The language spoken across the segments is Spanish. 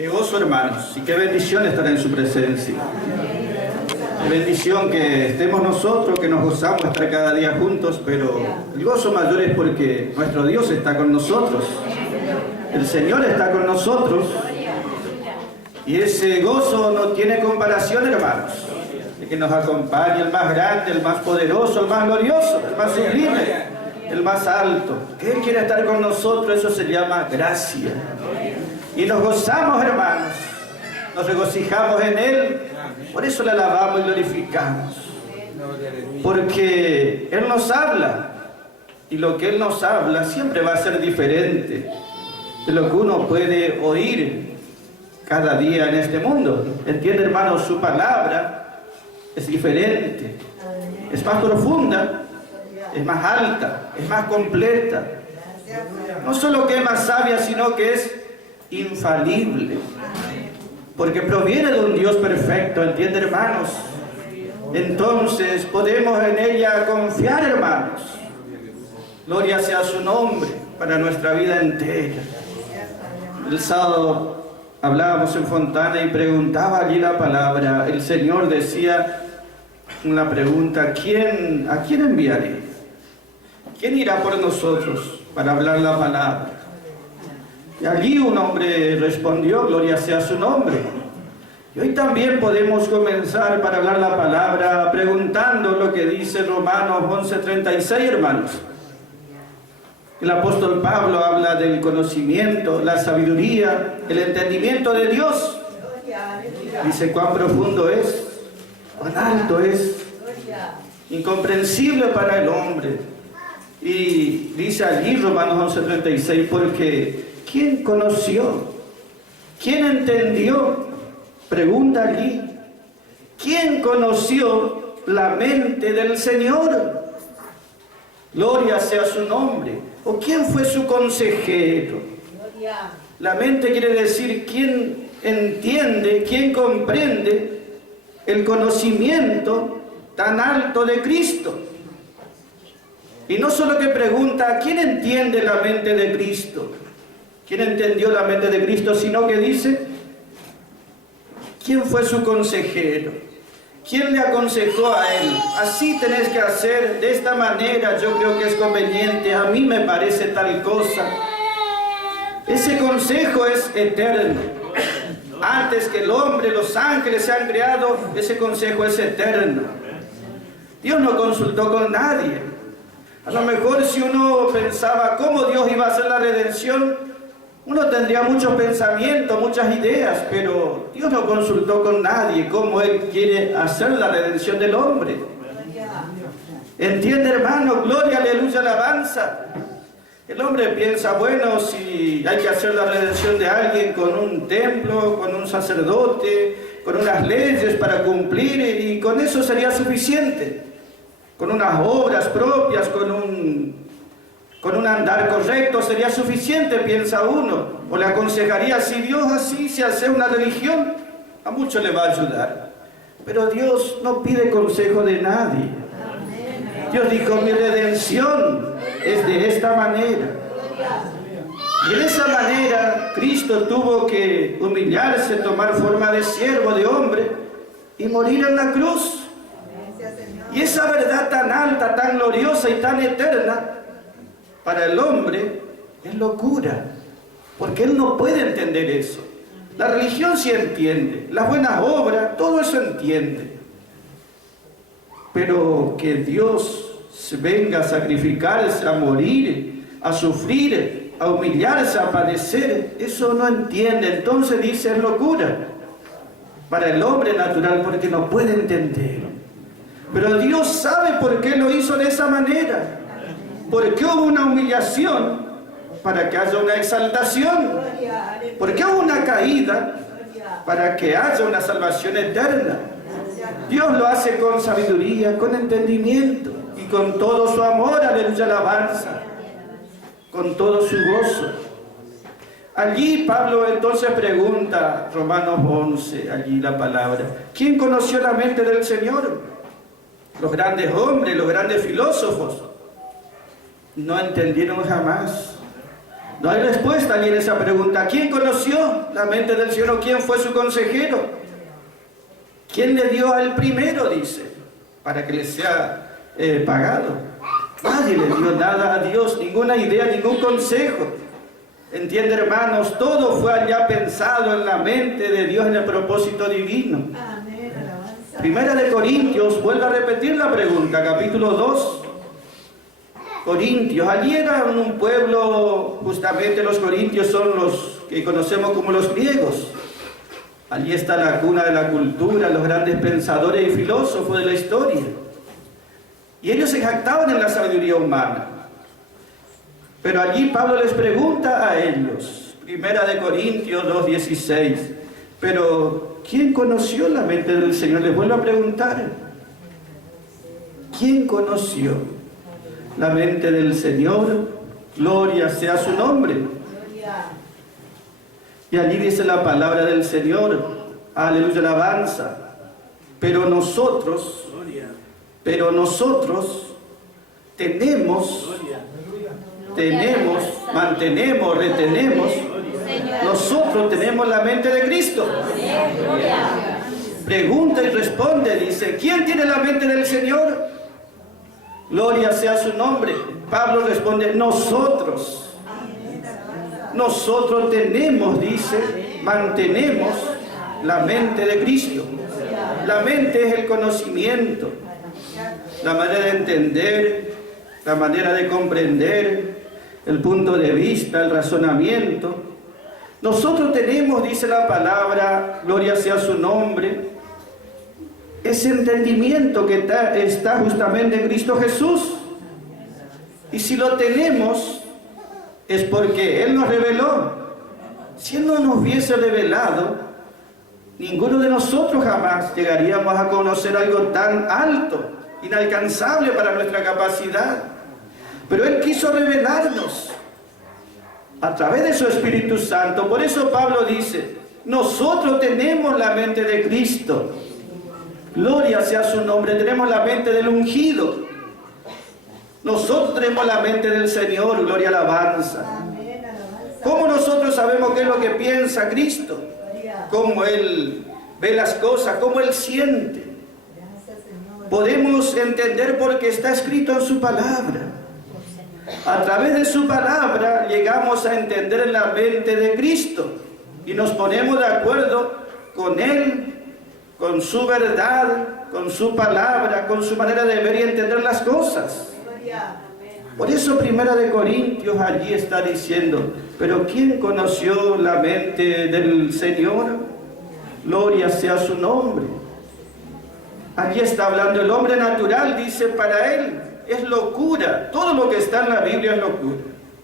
Qué gozo, hermanos, y qué bendición estar en su presencia. Qué bendición que estemos nosotros, que nos gozamos estar cada día juntos, pero el gozo mayor es porque nuestro Dios está con nosotros. El Señor está con nosotros. Y ese gozo no tiene comparación, hermanos. De que nos acompañe el más grande, el más poderoso, el más glorioso, el más sublime, el más alto. Que Él quiere estar con nosotros, eso se llama gracia. Y nos gozamos, hermanos, nos regocijamos en Él, por eso le alabamos y glorificamos, porque Él nos habla, y lo que Él nos habla siempre va a ser diferente de lo que uno puede oír cada día en este mundo. ¿Entiende, hermanos? Su palabra es diferente, es más profunda, es más alta, es más completa. No solo que es más sabia, sino que es infalible, porque proviene de un Dios perfecto. ¿Entiende, hermanos? Entonces podemos en ella confiar, hermanos. Gloria sea su nombre para nuestra vida entera. El sábado hablábamos en Fontana y preguntaba allí la palabra. El Señor decía una pregunta: ¿a quién enviaré? ¿Quién irá por nosotros para hablar la palabra? Y allí un hombre respondió: gloria sea su nombre. Y hoy también podemos comenzar para hablar la palabra preguntando lo que dice Romanos 11:36, hermanos. El apóstol Pablo habla del conocimiento, la sabiduría, el entendimiento de Dios. Dice cuán profundo es, cuán alto es, incomprensible para el hombre. Y dice allí Romanos 11:36, porque ¿quién conoció? ¿Quién entendió? Pregunta allí. ¿Quién conoció la mente del Señor? Gloria sea su nombre. ¿O quién fue su consejero? La mente quiere decir quién entiende, quién comprende el conocimiento tan alto de Cristo. Y no solo que pregunta, ¿quién entiende la mente de Cristo? ¿Quién entendió la mente de Cristo? Sino que dice, ¿quién fue su consejero? ¿Quién le aconsejó a él? Así tenés que hacer, de esta manera yo creo que es conveniente, a mí me parece tal cosa. Ese consejo es eterno. Antes que el hombre, los ángeles se han creado, ese consejo es eterno. Dios no consultó con nadie. A lo mejor si uno pensaba cómo Dios iba a hacer la redención, uno tendría muchos pensamientos, muchas ideas, pero Dios no consultó con nadie cómo Él quiere hacer la redención del hombre. ¿Entiende, hermano? Gloria, aleluya, alabanza. El hombre piensa, bueno, si hay que hacer la redención de alguien con un templo, con un sacerdote, con unas leyes para cumplir, y con eso sería suficiente. Con unas obras propias, con un andar correcto, sería suficiente, piensa uno. O le aconsejaría, si Dios así se hace una religión, a mucho le va a ayudar. Pero Dios no pide consejo de nadie. Dios dijo, mi redención es de esta manera. Y en esa manera Cristo tuvo que humillarse, tomar forma de siervo, de hombre, y morir en la cruz. Y esa verdad tan alta, tan gloriosa y tan eterna, para el hombre es locura, porque él no puede entender eso. La religión sí entiende, las buenas obras, todo eso entiende. Pero que Dios venga a sacrificarse, a morir, a sufrir, a humillarse, a padecer, eso no entiende. Entonces dice, es locura para el hombre natural, porque no puede entender. Pero Dios sabe por qué lo hizo de esa manera. Porque hubo una humillación para que haya una exaltación. Porque hubo una caída para que haya una salvación eterna. Dios lo hace con sabiduría, con entendimiento y con todo su amor, aleluya, alabanza, con todo su gozo. Allí Pablo entonces pregunta, Romanos 11, allí la palabra, ¿quién conoció la mente del Señor? Los grandes hombres, los grandes filósofos no entendieron jamás No hay respuesta allí en esa pregunta. ¿Quién conoció la mente del Señor o quién fue su consejero? ¿Quién le dio al primero, dice, para que le sea pagado? Nadie le dio nada a Dios, ninguna idea, ningún consejo. ¿Entiende, hermanos? Todo fue allá pensado en la mente de Dios, en el propósito divino. Amén, alabanza. Primera de Corintios, vuelve a repetir la pregunta, capítulo 2. Corintios, allí era un pueblo, justamente los corintios son los que conocemos como los griegos. Allí está la cuna de la cultura, los grandes pensadores y filósofos de la historia. Y ellos se jactaban en la sabiduría humana. Pero allí Pablo les pregunta a ellos, Primera de Corintios 2:16, pero ¿quién conoció la mente del Señor? Les vuelvo a preguntar. ¿Quién conoció la mente del Señor? Gloria sea su nombre. Y allí dice la palabra del Señor, aleluya, alabanza. Pero nosotros mantenemos, retenemos. Nosotros tenemos la mente de Cristo. Pregunta y responde, dice, ¿quién tiene la mente del Señor? Gloria sea su nombre. Pablo responde, nosotros. Nosotros tenemos, dice, mantenemos la mente de Cristo. La mente es el conocimiento, la manera de entender, la manera de comprender, el punto de vista, el razonamiento. Nosotros tenemos, dice la palabra, gloria sea su nombre, ese entendimiento que está justamente en Cristo Jesús. Y si lo tenemos, es porque Él nos reveló. Si Él no nos hubiese revelado, ninguno de nosotros jamás llegaríamos a conocer algo tan alto, inalcanzable para nuestra capacidad. Pero Él quiso revelarnos a través de su Espíritu Santo. Por eso Pablo dice, nosotros tenemos la mente de Cristo. Gloria sea su nombre. Tenemos la mente del ungido. Nosotros tenemos la mente del Señor. Gloria, alabanza. ¿Cómo nosotros sabemos qué es lo que piensa Cristo? Cómo Él ve las cosas, cómo Él siente. Podemos entender porque está escrito en su palabra. A través de su palabra llegamos a entender la mente de Cristo y nos ponemos de acuerdo con Él, con su verdad, con su palabra, con su manera de ver y entender las cosas. Por eso Primera de Corintios allí está diciendo, pero ¿quién conoció la mente del Señor? Gloria sea su nombre. Allí está hablando el hombre natural, dice, para él es locura. Todo lo que está en la Biblia es locura,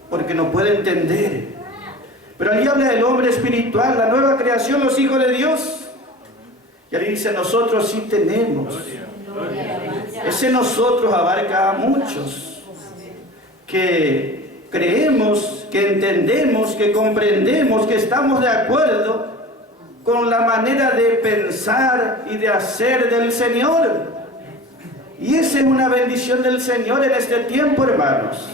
porque no puede entender. Pero allí habla del hombre espiritual, la nueva creación, los hijos de Dios. Y allí dice, nosotros sí tenemos. Ese nosotros abarca a muchos que creemos, que entendemos, que comprendemos, que estamos de acuerdo con la manera de pensar y de hacer del Señor. Y esa es una bendición del Señor en este tiempo, hermanos.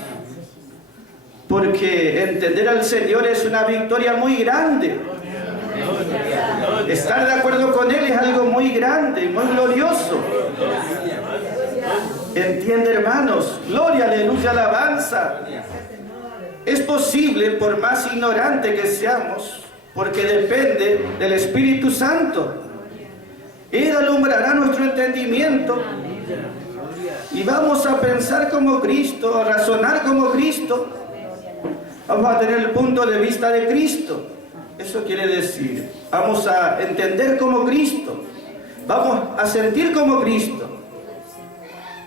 Porque entender al Señor es una victoria muy grande. Estar de acuerdo con Él es algo muy grande, muy glorioso. ¿Entiende, hermanos? Gloria, aleluya, alabanza. Es posible, por más ignorante que seamos, porque depende del Espíritu Santo. Él alumbrará nuestro entendimiento y vamos a pensar como Cristo, a razonar como Cristo. Vamos a tener el punto de vista de Cristo. Eso quiere decir, vamos a entender como Cristo, vamos a sentir como Cristo.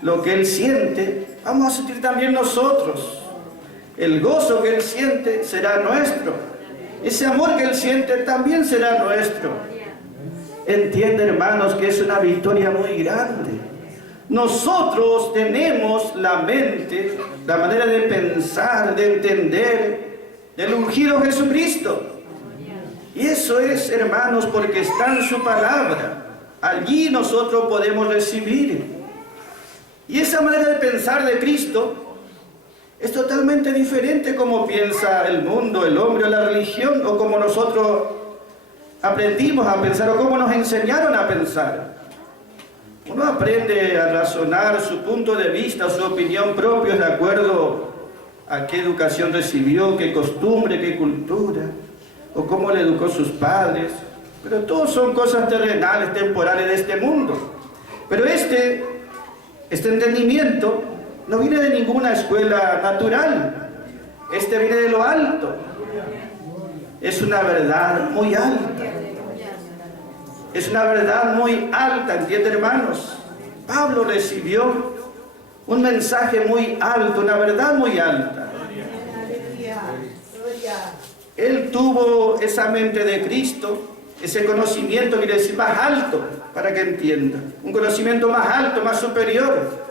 Lo que Él siente, vamos a sentir también nosotros. El gozo que Él siente será nuestro. Ese amor que Él siente también será nuestro. Entiende, hermanos, que es una victoria muy grande. Nosotros tenemos la mente, la manera de pensar, de entender del ungido Jesucristo. Y eso es, hermanos, porque está en su palabra. Allí nosotros podemos recibir. Y esa manera de pensar de Cristo Es totalmente diferente como piensa el mundo, el hombre o la religión, o como nosotros aprendimos a pensar, o como nos enseñaron a pensar. Uno aprende a razonar su punto de vista, su opinión propia de acuerdo a qué educación recibió, qué costumbre, qué cultura, o cómo le educó sus padres. Pero todos son cosas terrenales, temporales de este mundo. Pero este entendimiento no viene de ninguna escuela natural. Este viene de lo alto. Es una verdad muy alta. Es una verdad muy alta, ¿entienden, hermanos? Pablo recibió un mensaje muy alto, una verdad muy alta. Él tuvo esa mente de Cristo, ese conocimiento, quiere decir más alto, para que entiendan. Un conocimiento más alto, más superior.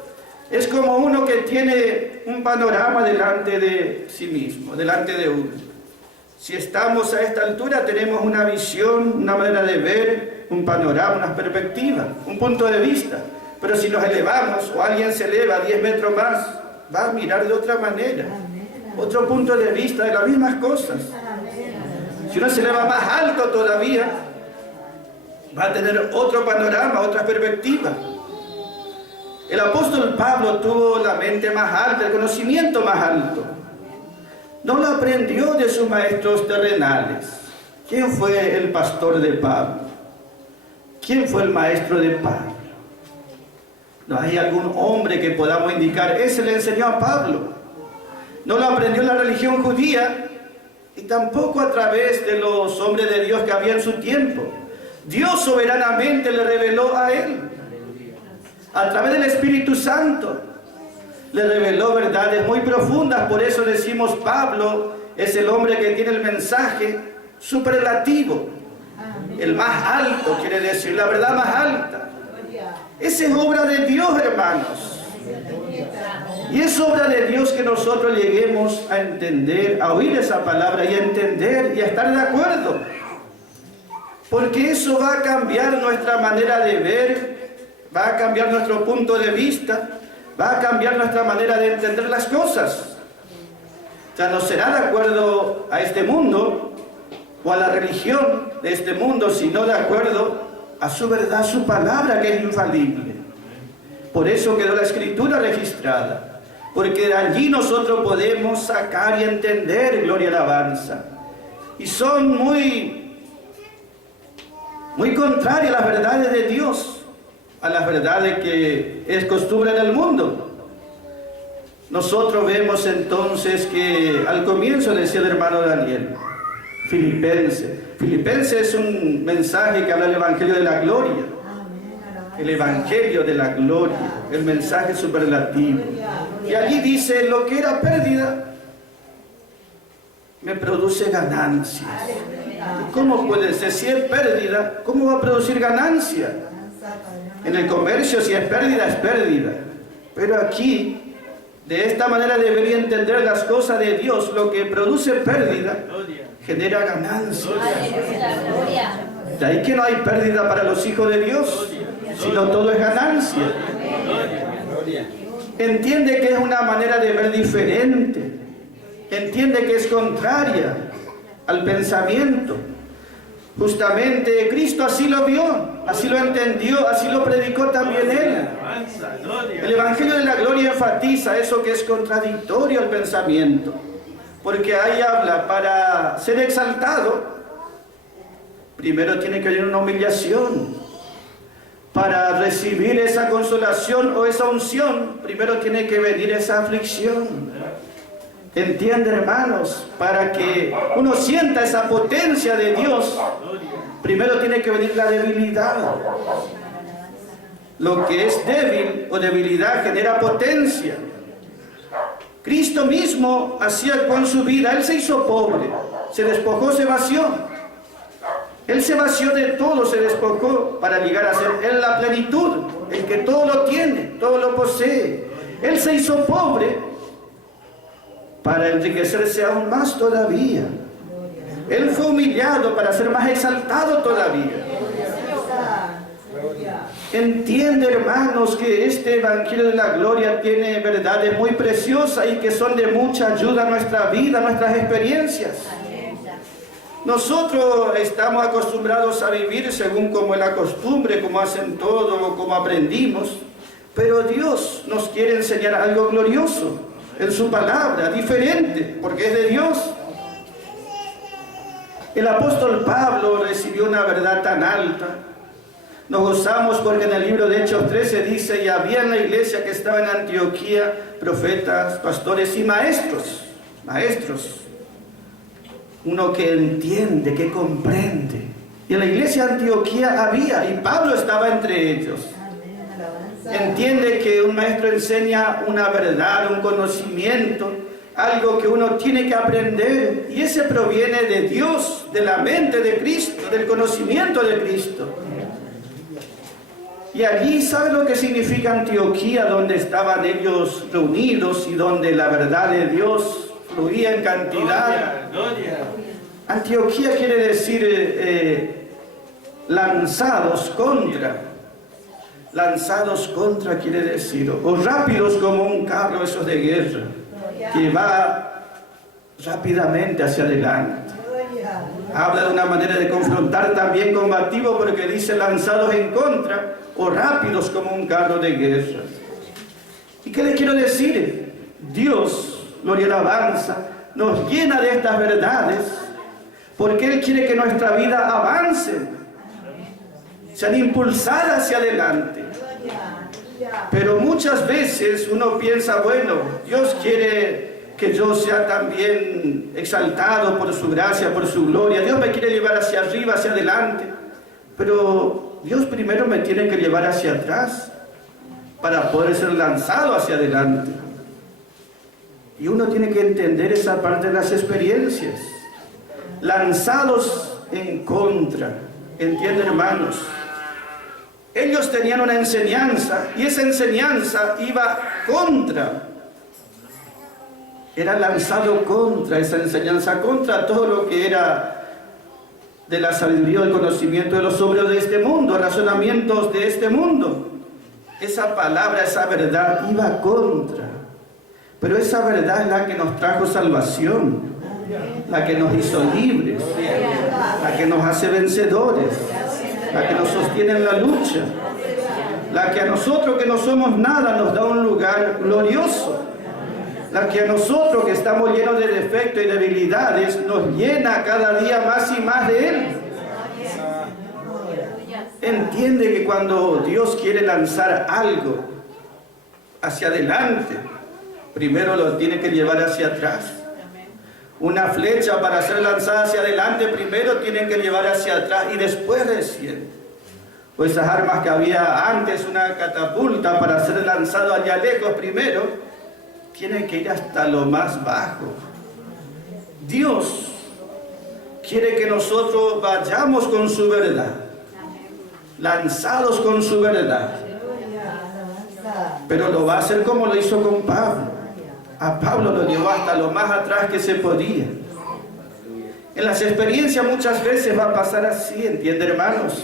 Es como uno que tiene un panorama delante de sí mismo, delante de uno. Si estamos a esta altura, tenemos una visión, una manera de ver, un panorama, una perspectiva, un punto de vista. Pero si nos elevamos, o alguien se eleva 10 metros más, va a mirar de otra manera, otro punto de vista de las mismas cosas. Si uno se eleva más alto todavía, va a tener otro panorama, otra perspectiva. El apóstol Pablo tuvo la mente más alta, el conocimiento más alto. No lo aprendió de sus maestros terrenales. ¿Quién fue el pastor de Pablo? ¿Quién fue el maestro de Pablo? ¿No hay algún hombre que podamos indicar? Ese le enseñó a Pablo. No lo aprendió en la religión judía y tampoco a través de los hombres de Dios que había en su tiempo. Dios soberanamente le reveló a él. A través del Espíritu Santo le reveló verdades muy profundas. Por eso decimos Pablo es el hombre que tiene el mensaje superlativo. El más alto, quiere decir la verdad más alta. Esa es obra de Dios, hermanos. Y es obra de Dios que nosotros lleguemos a entender, a oír esa palabra y a entender y a estar de acuerdo. Porque eso va a cambiar nuestra manera de ver, va a cambiar nuestro punto de vista, va a cambiar nuestra manera de entender las cosas. Ya no será de acuerdo a este mundo o a la religión de este mundo, sino de acuerdo a su verdad, su palabra que es infalible. Por eso quedó la Escritura registrada, porque de allí nosotros podemos sacar y entender gloria y alabanza. Y son muy contrarias a las verdades de Dios, a las verdades que es costumbre en el mundo. Nosotros vemos entonces que al comienzo decía el hermano Daniel, Filipenses es un mensaje que habla del Evangelio de la gloria. El Evangelio de la gloria, el mensaje superlativo. Y allí dice, lo que era pérdida me produce ganancias. ¿Cómo puede ser? Si es pérdida, ¿cómo va a producir ganancia? En el comercio, si es pérdida, es pérdida. Pero aquí, de esta manera debería entender las cosas de Dios. Lo que produce pérdida, genera ganancia. De ahí que no hay pérdida para los hijos de Dios, sino todo es ganancia. Entiende que es una manera de ver diferente. Entiende que es contraria al pensamiento. Justamente Cristo así lo vio, así lo entendió, así lo predicó también Él. El Evangelio de la Gloria enfatiza eso que es contradictorio al pensamiento. Porque ahí habla, para ser exaltado, primero tiene que haber una humillación. Para recibir esa consolación o esa unción, primero tiene que venir esa aflicción. ¿Entienden, hermanos? Para que uno sienta esa potencia de Dios, primero tiene que venir la debilidad. Lo que es débil o debilidad genera potencia. Cristo mismo hacía con su vida, Él se hizo pobre, se despojó, se vació. Él se vació de todo, se despojó para llegar a ser Él la plenitud, el que todo lo tiene, todo lo posee. Él se hizo pobre para enriquecerse aún más todavía. Él fue humillado para ser más exaltado todavía. Entiende, hermanos, que este Evangelio de la Gloria tiene verdades muy preciosas y que son de mucha ayuda a nuestra vida, a nuestras experiencias. Nosotros estamos acostumbrados a vivir según como es la costumbre, como hacen todo, como aprendimos, pero Dios nos quiere enseñar algo glorioso en su palabra, diferente, porque es de Dios. El apóstol Pablo recibió una verdad tan alta. Nos gozamos porque en el libro de Hechos 13 dice: y había en la iglesia que estaba en Antioquía profetas, pastores y maestros. Uno que entiende, que comprende. Y en la iglesia de Antioquía había, y Pablo estaba entre ellos. Entiende que un maestro enseña una verdad, un conocimiento, algo que uno tiene que aprender, y ese proviene de Dios, de la mente de Cristo, del conocimiento de Cristo. Y allí, ¿sabe lo que significa Antioquía? Donde estaban ellos reunidos y donde la verdad de Dios fluía en cantidad. Antioquía quiere decir lanzados contra. Lanzados contra quiere decir, o rápidos como un carro esos de guerra, que va rápidamente hacia adelante. Habla de una manera de confrontar también combativo, porque dice lanzados en contra o rápidos como un carro de guerra. ¿Y qué les quiero decir? Dios, gloria y alabanza, nos llena de estas verdades porque Él quiere que nuestra vida avance, sean impulsadas hacia adelante. Pero muchas veces uno piensa, bueno, Dios quiere que yo sea también exaltado por su gracia, por su gloria. Dios me quiere llevar hacia arriba, hacia adelante. Pero Dios primero me tiene que llevar hacia atrás para poder ser lanzado hacia adelante. Y uno tiene que entender esa parte de las experiencias. Lanzados en contra. ¿Entienden, hermanos? Ellos tenían una enseñanza y esa enseñanza iba contra. Era lanzado contra esa enseñanza, contra todo lo que era de la sabiduría, el conocimiento de los sobrios de este mundo, razonamientos de este mundo. Esa palabra, esa verdad iba contra. Pero esa verdad es la que nos trajo salvación, la que nos hizo libres, la que nos hace vencedores, la que nos sostiene en la lucha, la que a nosotros que no somos nada nos da un lugar glorioso, la que a nosotros que estamos llenos de defectos y debilidades nos llena cada día más y más de Él. Entiende que cuando Dios quiere lanzar algo hacia adelante, primero lo tiene que llevar hacia atrás. Una flecha para ser lanzada hacia adelante primero tienen que llevar hacia atrás y después recién. O esas armas que había antes, una catapulta para ser lanzado allá lejos primero, tienen que ir hasta lo más bajo. Dios quiere que nosotros vayamos con su verdad, lanzados con su verdad. Pero lo va a hacer como lo hizo con Pablo. A Pablo lo llevó hasta lo más atrás que se podía. En las experiencias muchas veces va a pasar así, ¿entienden, hermanos?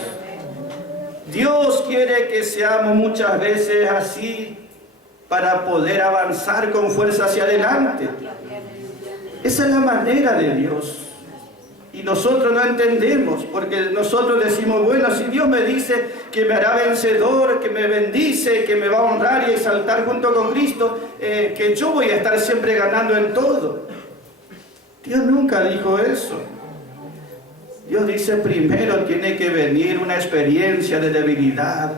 Dios quiere que seamos muchas veces así para poder avanzar con fuerza hacia adelante. Esa es la manera de Dios. Y nosotros no entendemos, porque nosotros decimos, bueno, si Dios me dice que me hará vencedor, que me bendice, que me va a honrar y exaltar junto con Cristo, que yo voy a estar siempre ganando en todo. Dios nunca dijo eso. Dios dice, primero tiene que venir una experiencia de debilidad,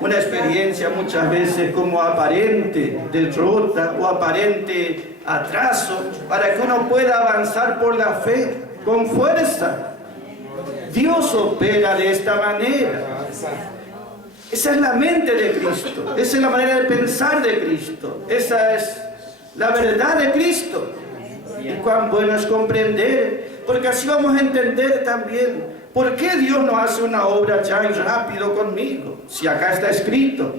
una experiencia muchas veces como aparente derrota o aparente atraso, para que uno pueda avanzar por la fe con fuerza. Dios opera de esta manera. Esa es la mente de Cristo, esa es la manera de pensar de Cristo, esa es la verdad de Cristo. Y cuán bueno es comprender, porque así vamos a entender también por qué Dios no hace una obra ya y rápido conmigo, si acá está escrito.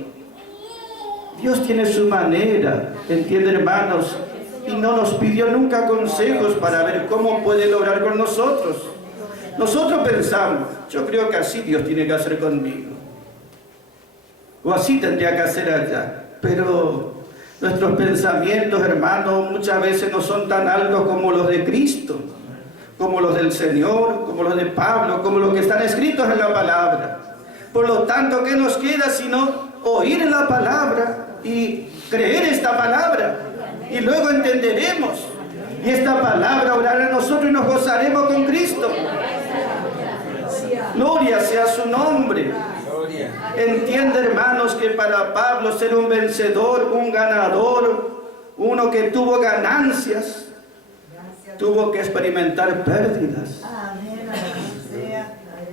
Dios tiene su manera, ¿entienden, hermanos? Y no nos pidió nunca consejos para ver cómo puede lograr con nosotros. Nosotros pensamos, yo creo que así Dios tiene que hacer conmigo. o así tendría que hacer allá. Pero nuestros pensamientos, hermanos, muchas veces no son tan altos como los de Cristo, como los del Señor, como los de Pablo, como los que están escritos en la palabra. Por lo tanto, ¿qué nos queda sino oír la palabra y creer esta palabra? Y luego entenderemos. Y esta palabra obrará en nosotros y nos gozaremos con Cristo. Gloria sea su nombre. Entiende, hermanos, que para Pablo ser un vencedor, un ganador, uno que tuvo ganancias, tuvo que experimentar pérdidas.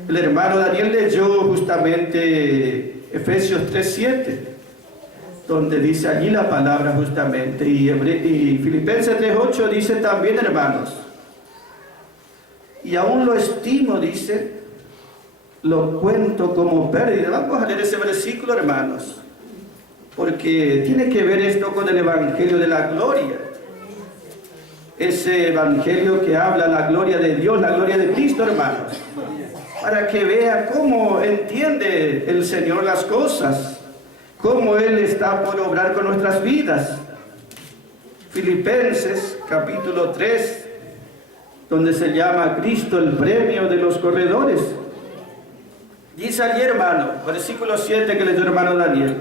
El hermano Daniel leyó justamente Efesios 3:7, donde dice allí la palabra justamente, y Filipenses 3:8 dice también, hermanos, y aún lo estimo, dice, lo cuento como pérdida. Vamos a leer ese versículo, hermanos, porque tiene que ver esto con el evangelio de la gloria. Ese evangelio que habla la gloria de Dios, la gloria de Cristo, hermanos, para que vea cómo entiende el Señor las cosas, cómo Él está por obrar con nuestras vidas. Filipenses capítulo 3, donde se llama Cristo el premio de los corredores. Dice allí, hermano, versículo 7 que leyó el hermano Daniel,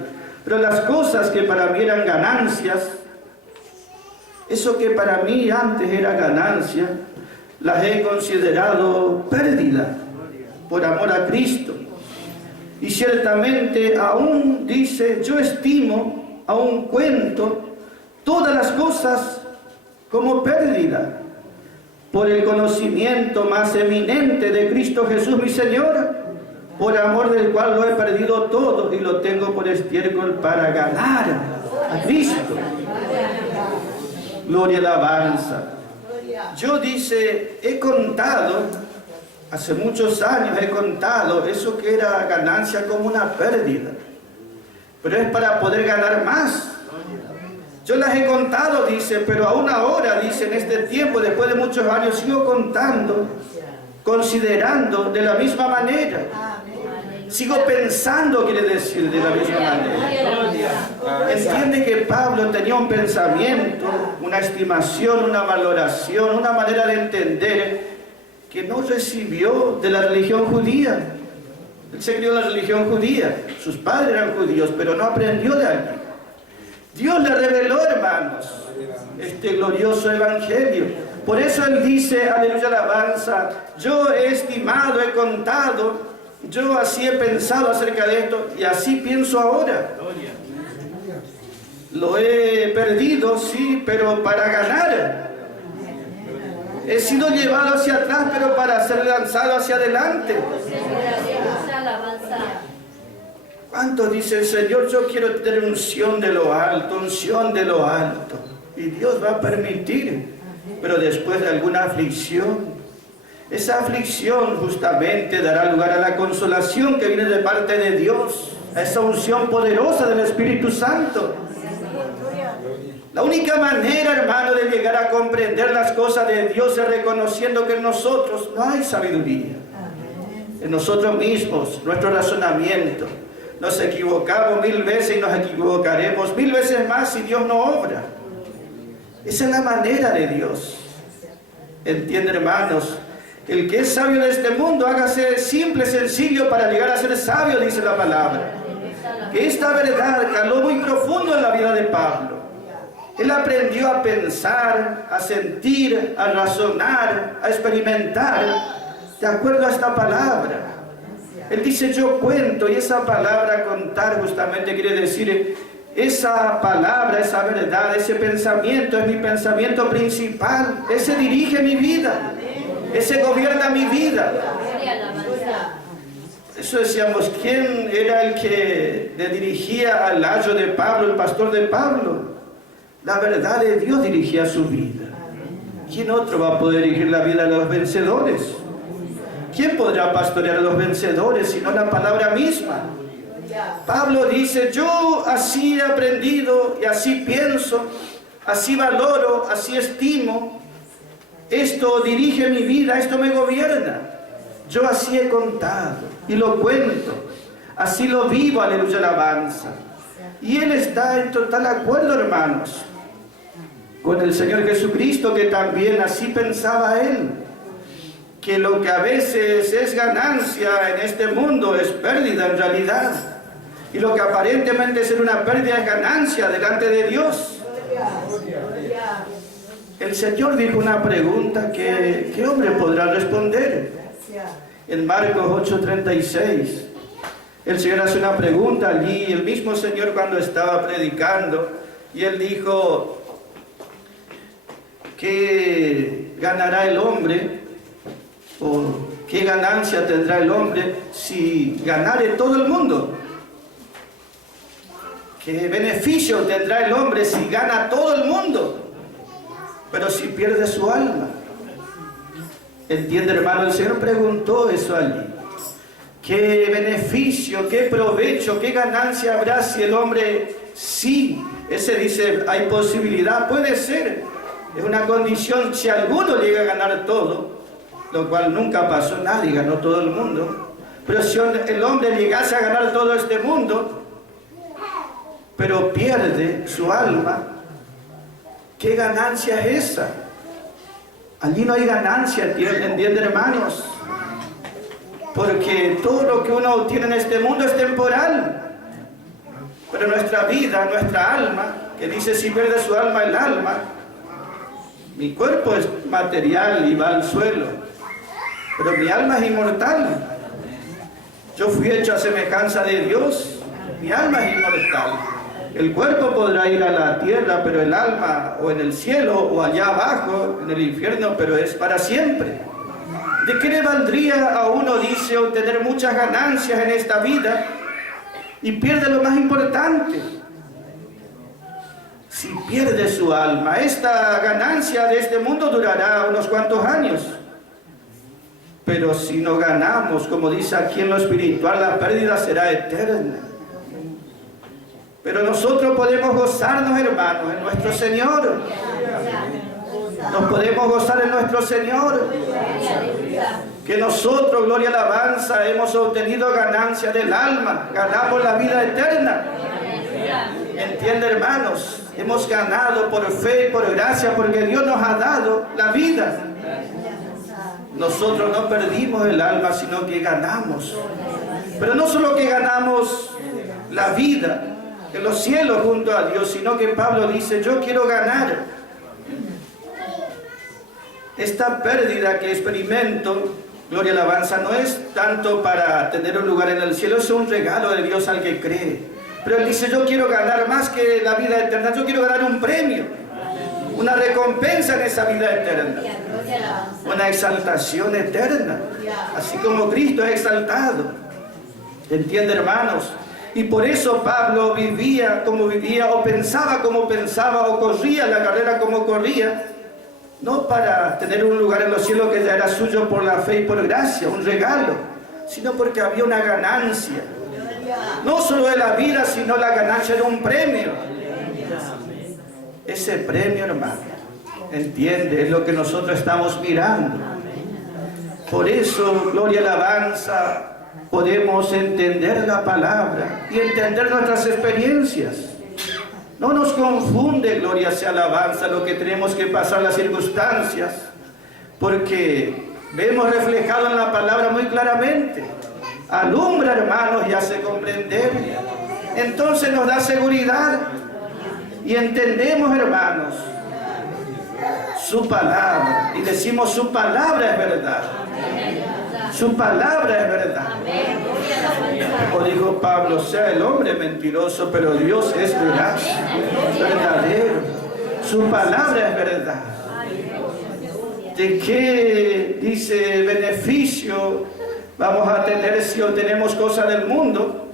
pero las cosas que para mí eran ganancias, eso que para mí antes era ganancia, las he considerado pérdida por amor a Cristo. Y ciertamente aún dice, yo estimo, aún cuento todas las cosas como pérdida por el conocimiento más eminente de Cristo Jesús mi Señor, por amor del cual lo he perdido todo y lo tengo por estiércol para ganar a Cristo. Gloria, alabanza. Yo, dice, he contado, hace muchos años he contado eso que era ganancia como una pérdida, pero es para poder ganar más. Yo las he contado, dice, pero aún ahora, dice, en este tiempo, después de muchos años, sigo contando, considerando de la misma manera. Sigo pensando, quiere decir, de la misma manera. Entiende que Pablo tenía un pensamiento, una estimación, una valoración, una manera de entender que no recibió de la religión judía. Él se crió en la religión judía. Sus padres eran judíos, pero no aprendió de allí. Dios le reveló, hermanos, este glorioso evangelio. Por eso él dice, aleluya, alabanza, yo he estimado, he contado, yo así he pensado acerca de esto y así pienso ahora. Lo he perdido, sí, pero para ganar. He sido llevado hacia atrás, pero para ser lanzado hacia adelante. ¿Cuántos dicen, Señor, yo quiero tener unción de lo alto, unción de lo alto? Y Dios va a permitir, pero después de alguna aflicción. Esa aflicción justamente dará lugar a la consolación que viene de parte de Dios, a esa unción poderosa del Espíritu Santo. La única manera, hermano, de llegar a comprender las cosas de Dios es reconociendo que en nosotros no hay sabiduría. En nosotros mismos, nuestro razonamiento. Nos equivocamos 1000 veces y nos equivocaremos 1000 veces más si Dios no obra. Esa es la manera de Dios. ¿Entiende, hermanos? El que es sabio de este mundo, hágase simple, sencillo para llegar a ser sabio, dice la palabra. Que esta verdad caló muy profundo en la vida de Pablo. Él aprendió a pensar, a sentir, a razonar, a experimentar de acuerdo a esta palabra. Él dice, yo cuento, y esa palabra contar justamente quiere decir, esa palabra, esa verdad, ese pensamiento es mi pensamiento principal. Ese dirige mi vida. Ese gobierna mi vida. Eso decíamos, ¿quién era el que le dirigía al ayo de Pablo, el pastor de Pablo? La verdad de Dios dirigía su vida. ¿Quién otro va a poder dirigir la vida de los vencedores? ¿Quién podrá pastorear a los vencedores sino la palabra misma? Pablo dice, yo así he aprendido y así pienso, así valoro, así estimo. Esto dirige mi vida, esto me gobierna. Yo así he contado y lo cuento. Así lo vivo, aleluya, alabanza. Y Él está en total acuerdo, hermanos, con el Señor Jesucristo, que también así pensaba Él, que lo que a veces es ganancia en este mundo es pérdida en realidad, y lo que aparentemente es una pérdida es ganancia delante de Dios. El Señor dijo una pregunta que ¿qué hombre podrá responder? En Marcos 8:36 el Señor hace una pregunta allí, el mismo Señor cuando estaba predicando, y Él dijo: ¿qué ganará el hombre? ¿O qué ganancia tendrá el hombre si ganare todo el mundo? ¿Qué beneficio tendrá el hombre si gana todo el mundo, pero si pierde su alma? ¿Entiende, hermano? El Señor preguntó eso allí. ¿Qué beneficio, qué provecho, qué ganancia habrá si el hombre sí? Ese dice, hay posibilidad, puede ser. Es una condición si alguno llega a ganar todo, lo cual nunca pasó, nadie ganó todo el mundo. Pero si el hombre llegase a ganar todo este mundo, pero pierde su alma, ¿qué ganancia es esa? Allí no hay ganancia, ¿entienden, hermanos? Porque todo lo que uno obtiene en este mundo es temporal. Pero nuestra vida, nuestra alma, que dice si pierde su alma, el alma, mi cuerpo es material y va al suelo, pero mi alma es inmortal. Yo fui hecho a semejanza de Dios, mi alma es inmortal. El cuerpo podrá ir a la tierra, pero el alma, o en el cielo, o allá abajo, en el infierno, pero es para siempre. ¿De qué le valdría a uno, dice, obtener muchas ganancias en esta vida y pierde lo más importante? Si pierde su alma, esta ganancia de este mundo durará unos cuantos años. Pero si no ganamos, como dice aquí en lo espiritual, la pérdida será eterna. Pero nosotros podemos gozarnos, hermanos, en nuestro Señor. Nos podemos gozar en nuestro Señor. Que nosotros, gloria y alabanza, hemos obtenido ganancia del alma. Ganamos la vida eterna. ¿Entiende, hermanos? Hemos ganado por fe y por gracia, porque Dios nos ha dado la vida. Nosotros no perdimos el alma, sino que ganamos. Pero no solo que ganamos la vida en los cielos junto a Dios, sino que Pablo dice, yo quiero ganar esta pérdida que experimento, gloria y alabanza, no es tanto para tener un lugar en el cielo, es un regalo de Dios al que cree. Pero él dice, yo quiero ganar más que la vida eterna, yo quiero ganar un premio, una recompensa en esa vida eterna, una exaltación eterna, así como Cristo es exaltado. ¿Entiende, hermanos? Y por eso Pablo vivía como vivía, o pensaba como pensaba, o corría la carrera como corría, no para tener un lugar en los cielos que ya era suyo por la fe y por gracia, un regalo, sino porque había una ganancia. No solo de la vida, sino la ganancia de un premio. Ese premio, hermano, entiende, es lo que nosotros estamos mirando. Por eso, gloria y alabanza, podemos entender la palabra y entender nuestras experiencias. No nos confunde, gloria sea alabanza, lo que tenemos que pasar, las circunstancias, porque vemos reflejado en la palabra muy claramente. Alumbra, hermanos, y hace comprender. Entonces nos da seguridad y entendemos, hermanos, su palabra, y decimos su palabra es verdad. Su palabra es verdad. Como dijo Pablo, sea el hombre mentiroso, pero Dios es veraz, verdadero. Su palabra es verdad. ¿De qué, dice, beneficio vamos a tener si obtenemos cosas del mundo?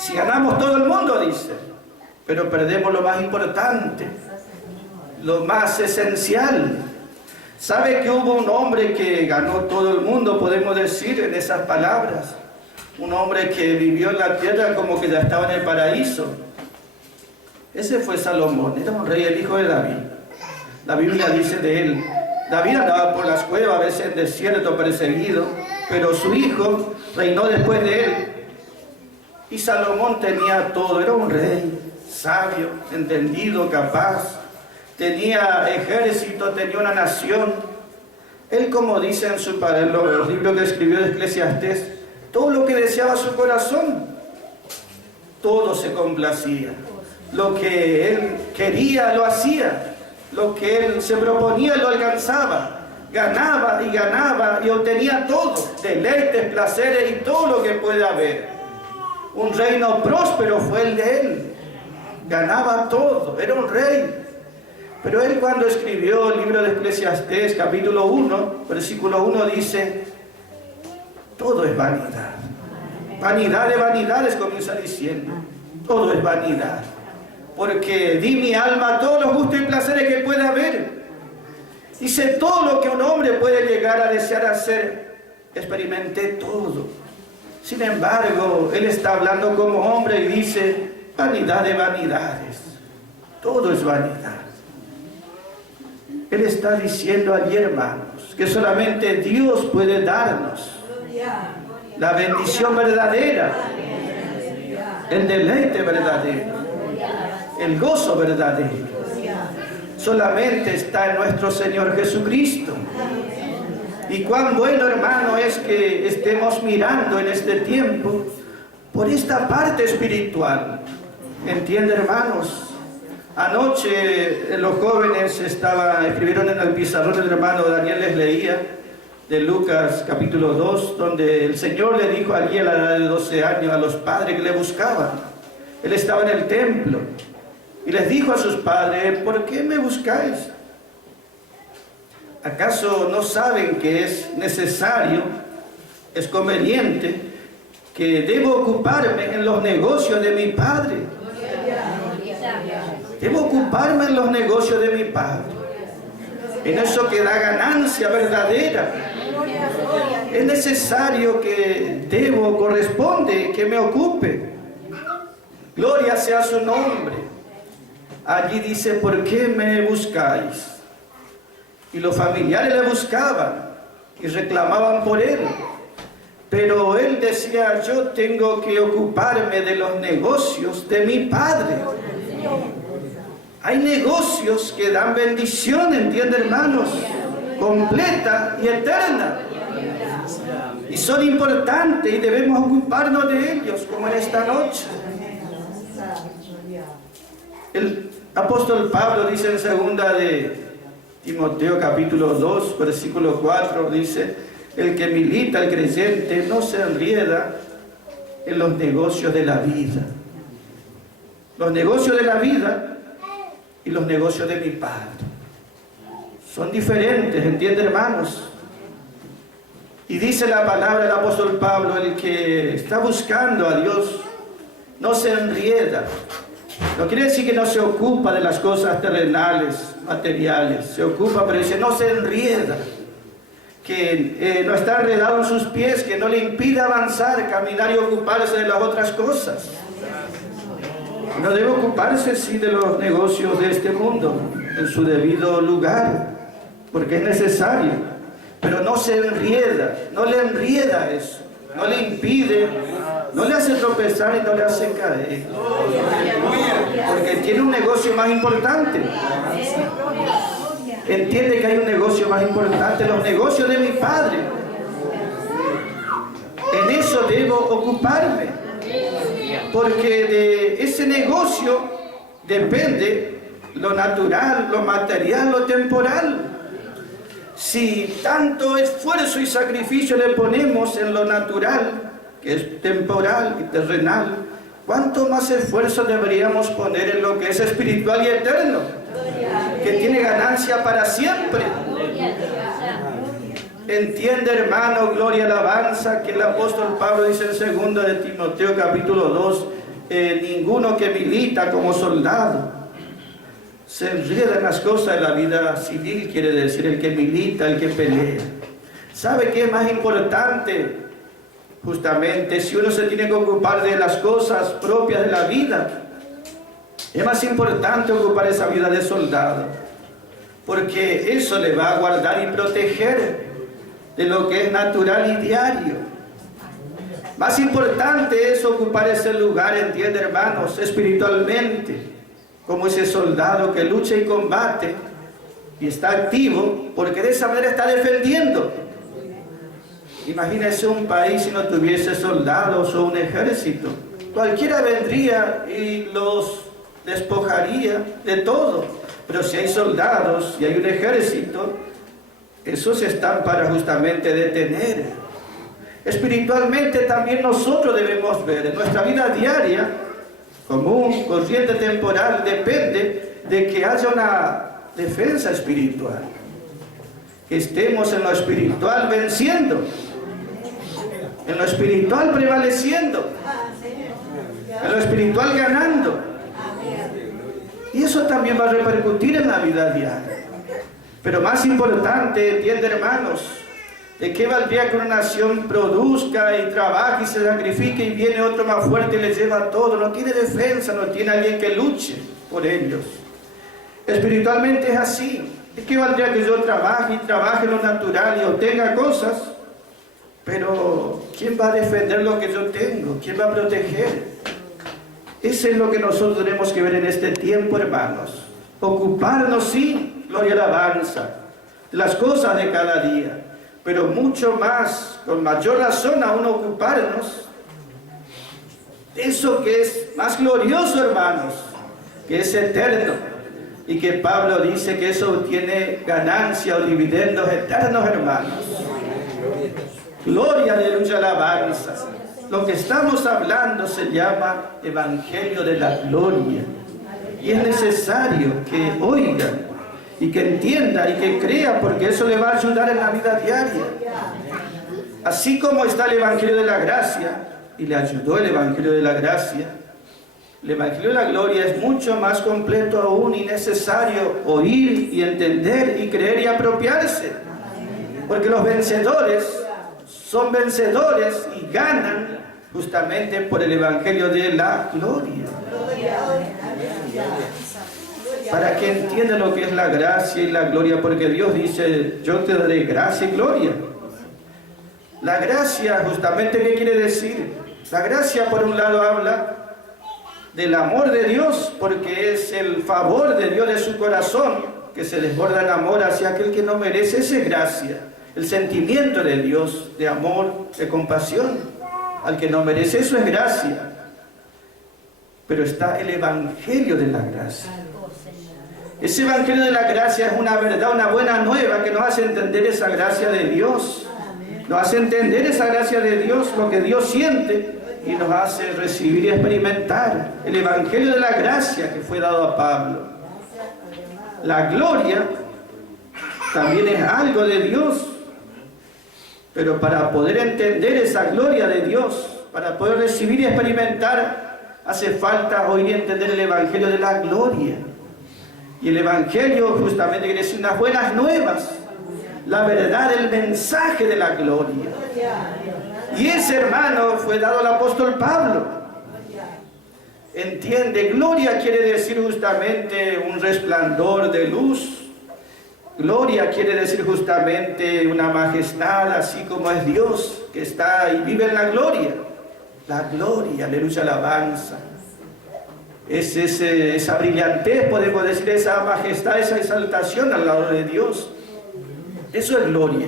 Si ganamos todo el mundo, dice, pero perdemos lo más importante, lo más esencial. ¿Sabe que hubo un hombre que ganó todo el mundo, podemos decir en esas palabras? Un hombre que vivió en la tierra como que ya estaba en el paraíso. Ese fue Salomón, era un rey, el hijo de David. La Biblia dice de él, David andaba por las cuevas, a veces en desierto, perseguido, pero su hijo reinó después de él. Y Salomón tenía todo, era un rey sabio, entendido, capaz, tenía ejército, tenía una nación. Él, como dice en los libros que escribió de Eclesiastés, todo lo que deseaba su corazón, todo se complacía. Lo que él quería lo hacía, lo que él se proponía lo alcanzaba. Ganaba y obtenía todo, deleites, placeres y todo lo que puede haber. Un reino próspero fue el de él, ganaba todo, era un rey. Pero él, cuando escribió el libro de Eclesiastés, capítulo 1, versículo 1, dice: todo es vanidad. Vanidad de vanidades, comienza diciendo. Todo es vanidad. Porque di mi alma todos los gustos y placeres que puede haber. Dice, todo lo que un hombre puede llegar a desear hacer, experimenté todo. Sin embargo, él está hablando como hombre y dice: vanidad de vanidades. Todo es vanidad. Él está diciendo allí, hermanos, que solamente Dios puede darnos la bendición verdadera, el deleite verdadero, el gozo verdadero. Solamente está en nuestro Señor Jesucristo. Y cuán bueno, hermano, es que estemos mirando en este tiempo por esta parte espiritual. ¿Entiende, hermanos? Anoche los jóvenes escribieron en el pizarrón, el hermano Daniel les leía de Lucas capítulo 2, donde el Señor le dijo allí a la edad de 12 años a los padres que le buscaban. Él estaba en el templo y les dijo a sus padres: ¿por qué me buscáis? ¿Acaso no saben que es necesario, es conveniente, que debo ocuparme en los negocios de mi Padre? Debo ocuparme en los negocios de mi Padre, en eso que da ganancia verdadera. Es necesario corresponde que me ocupe. Gloria sea su nombre. Allí dice: ¿por qué me buscáis? Y los familiares le buscaban y reclamaban por él. Pero él decía: yo tengo que ocuparme de los negocios de mi Padre. Hay negocios que dan bendición, ¿entiende, hermanos? Completa y eterna. Y son importantes y debemos ocuparnos de ellos, como en esta noche. El apóstol Pablo dice en segunda de Timoteo capítulo 2, versículo 4, dice: el que milita, el creyente, no se enrieda en los negocios de la vida. Los negocios de la vida y los negocios de mi Padre son diferentes, ¿entiende, hermanos? Y dice la palabra del apóstol Pablo: el que está buscando a Dios no se enrieda. No quiere decir que no se ocupa de las cosas terrenales, materiales. Se ocupa, pero dice: no se enrieda. Que no está enredado en sus pies, que no le impide avanzar, caminar y ocuparse de las otras cosas. No debe ocuparse, sí, de los negocios de este mundo, en su debido lugar, porque es necesario. Pero no se enrieda, no le enrieda eso, no le impide, no le hace tropezar y no le hace caer. Porque tiene un negocio más importante. Entiende que hay un negocio más importante, los negocios de mi Padre. En eso debo ocuparme, porque de ese negocio depende lo natural, lo material, lo temporal. Si tanto esfuerzo y sacrificio le ponemos en lo natural, que es temporal y terrenal, ¿cuánto más esfuerzo deberíamos poner en lo que es espiritual y eterno, que tiene ganancia para siempre? Entiende, hermano, gloria, alabanza, que el apóstol Pablo dice en 2 de Timoteo capítulo 2, ninguno que milita como soldado se enreda en las cosas de la vida civil, quiere decir el que milita, el que pelea. ¿Sabe qué es más importante? Justamente, si uno se tiene que ocupar de las cosas propias de la vida, es más importante ocupar esa vida de soldado, porque eso le va a guardar y proteger de lo que es natural y diario. Más importante es ocupar ese lugar, entiende, hermanos, espiritualmente, como ese soldado que lucha y combate y está activo, porque de esa manera está defendiendo. Imagínese un país si no tuviese soldados o un ejército. Cualquiera vendría y los despojaría de todo. Pero si hay soldados y hay un ejército, esos están para justamente detener. Espiritualmente también nosotros debemos ver en nuestra vida diaria, común, corriente temporal, depende de que haya una defensa espiritual. Que estemos en lo espiritual venciendo, en lo espiritual prevaleciendo, en lo espiritual ganando. Y eso también va a repercutir en la vida diaria. Pero más importante, entiende, hermanos, ¿de qué valdría que una nación produzca y trabaje y se sacrifique y viene otro más fuerte y les lleva todo? No tiene defensa, no tiene alguien que luche por ellos. Espiritualmente es así. ¿De qué valdría que yo trabaje y trabaje en lo natural y obtenga cosas? Pero ¿quién va a defender lo que yo tengo? ¿Quién va a proteger? Eso es lo que nosotros tenemos que ver en este tiempo, hermanos. Ocuparnos, sí, gloria y alabanza, de las cosas de cada día. Pero mucho más, con mayor razón aún ocuparnos de eso que es más glorioso, hermanos, que es eterno. Y que Pablo dice que eso tiene ganancia o dividendos eternos, hermanos. Gloria, aleluya, alabanza. Lo que estamos hablando se llama Evangelio de la Gloria. Y es necesario que oigan y que entienda y que crea, porque eso le va a ayudar en la vida diaria. Así como está el Evangelio de la Gracia, y le ayudó el Evangelio de la Gracia, el Evangelio de la Gloria es mucho más completo aún y necesario oír y entender y creer y apropiarse. Porque los vencedores son vencedores y ganan justamente por el Evangelio de la Gloria. Para que entiendan lo que es la gracia y la gloria, porque Dios dice, yo te daré gracia y gloria. La gracia, justamente, ¿qué quiere decir? La gracia, por un lado, habla del amor de Dios, porque es el favor de Dios de su corazón, que se desborda en amor hacia aquel que no merece. Esa es gracia, el sentimiento de Dios, de amor, de compasión, al que no merece. Eso es gracia. Pero está el Evangelio de la Gracia. Ese Evangelio de la Gracia es una verdad, una buena nueva que nos hace entender esa gracia de Dios. Nos hace entender esa gracia de Dios, lo que Dios siente, y nos hace recibir y experimentar el Evangelio de la Gracia que fue dado a Pablo. La gloria también es algo de Dios, pero para poder entender esa gloria de Dios, para poder recibir y experimentar, hace falta oír y entender el Evangelio de la Gloria. Y el Evangelio justamente quiere decir unas buenas nuevas, la verdad, el mensaje de la gloria. Y ese, hermano, fue dado al apóstol Pablo. Entiende, gloria quiere decir justamente un resplandor de luz. Gloria quiere decir justamente una majestad, así como es Dios, que está y vive en la gloria. La gloria, aleluya, alabanza. Es esa brillantez, podemos decir, esa majestad, esa exaltación al lado de Dios. Eso es gloria.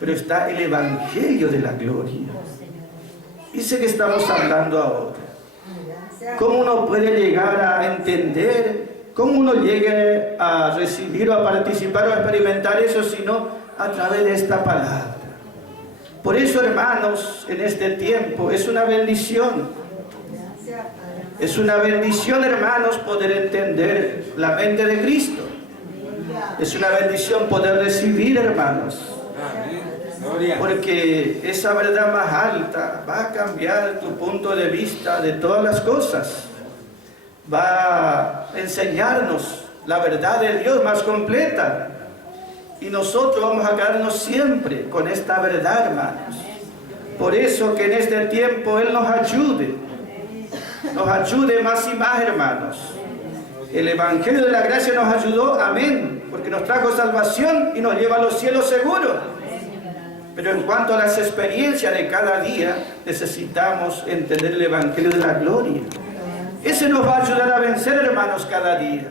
Pero está el Evangelio de la Gloria. Dice que estamos hablando ahora. ¿Cómo uno puede llegar a entender? ¿Cómo uno llegue a recibir o a participar o a experimentar eso, sino a través de esta palabra? Por eso, hermanos, en este tiempo es una bendición. Es una bendición, hermanos, poder entender la mente de Cristo. Es una bendición poder recibir, hermanos. Porque esa verdad más alta va a cambiar tu punto de vista de todas las cosas. Va a enseñarnos la verdad de Dios más completa. Y nosotros vamos a quedarnos siempre con esta verdad, hermanos. Por eso que en este tiempo Él nos ayude más y más, hermanos. El Evangelio de la Gracia nos ayudó, amén, porque nos trajo salvación y nos lleva a los cielos seguros. Pero en cuanto a las experiencias de cada día, necesitamos entender el Evangelio de la gloria. Ese nos va a ayudar a vencer, hermanos, cada día.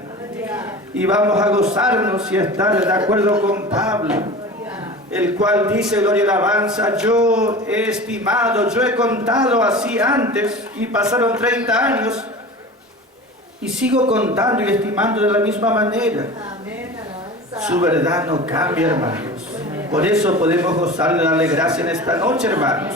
Y vamos a gozarnos y a estar de acuerdo con Pablo, el cual dice, gloria y alabanza, yo he estimado, yo he contado así antes, y pasaron 30 años, y sigo contando y estimando de la misma manera. Su verdad no cambia, hermanos. Por eso podemos gozar de darle gracia en esta noche, hermanos.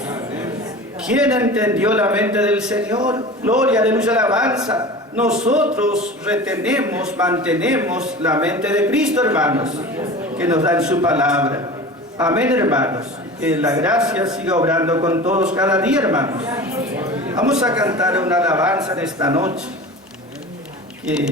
¿Quién entendió la mente del Señor? Gloria, aleluya, alabanza. Nosotros retenemos, mantenemos la mente de Cristo, hermanos, que nos da en su palabra. Amén, hermanos. Que la gracia siga obrando con todos cada día, hermanos. Vamos a cantar una alabanza en esta noche.